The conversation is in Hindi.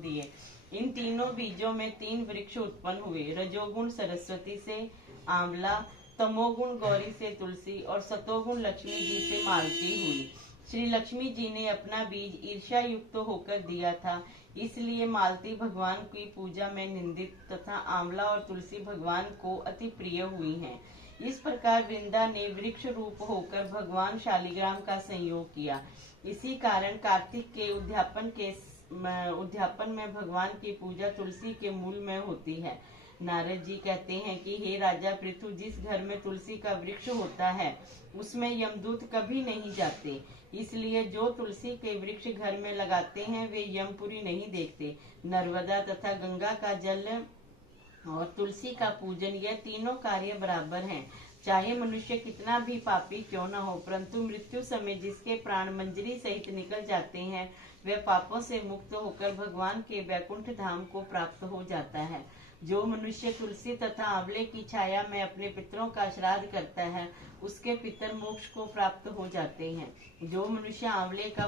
दिए। इन तीनों बीजों में 3 वृक्ष उत्पन्न हुए। रजोगुण सरस्वती से आंवला, तमोगुण गौरी से तुलसी और सतोगुण लक्ष्मी जी से मालती हुई। श्री लक्ष्मी जी ने अपना बीज ईर्ष्या युक्त होकर दिया था, इसलिए मालती भगवान की पूजा में निंदित तथा आंवला और तुलसी भगवान को अति प्रिय हुई हैं। इस प्रकार वृंदा ने वृक्ष रूप होकर भगवान शालिग्राम का संयोग किया। इसी कारण कार्तिक के उद्यापन में भगवान की पूजा तुलसी के मूल में होती है। नारद जी कहते हैं कि हे राजा पृथु, जिस घर में तुलसी का वृक्ष होता है उसमें यमदूत कभी नहीं जाते, इसलिए जो तुलसी के वृक्ष घर में लगाते हैं वे यमपुरी नहीं देखते। नर्मदा तथा गंगा का जल और तुलसी का पूजन, यह तीनों कार्य बराबर हैं। चाहे मनुष्य कितना भी पापी क्यों न हो, परंतु मृत्यु समय जिसके प्राण मंजरी सहित निकल जाते हैं वह पापों से मुक्त होकर भगवान के वैकुंठ धाम को प्राप्त हो जाता है। जो मनुष्य तुलसी तथा आंवले की छाया में अपने पितरों का श्राद्ध करता है उसके पितर मोक्ष को प्राप्त हो जाते हैं। जो मनुष्य आंवले का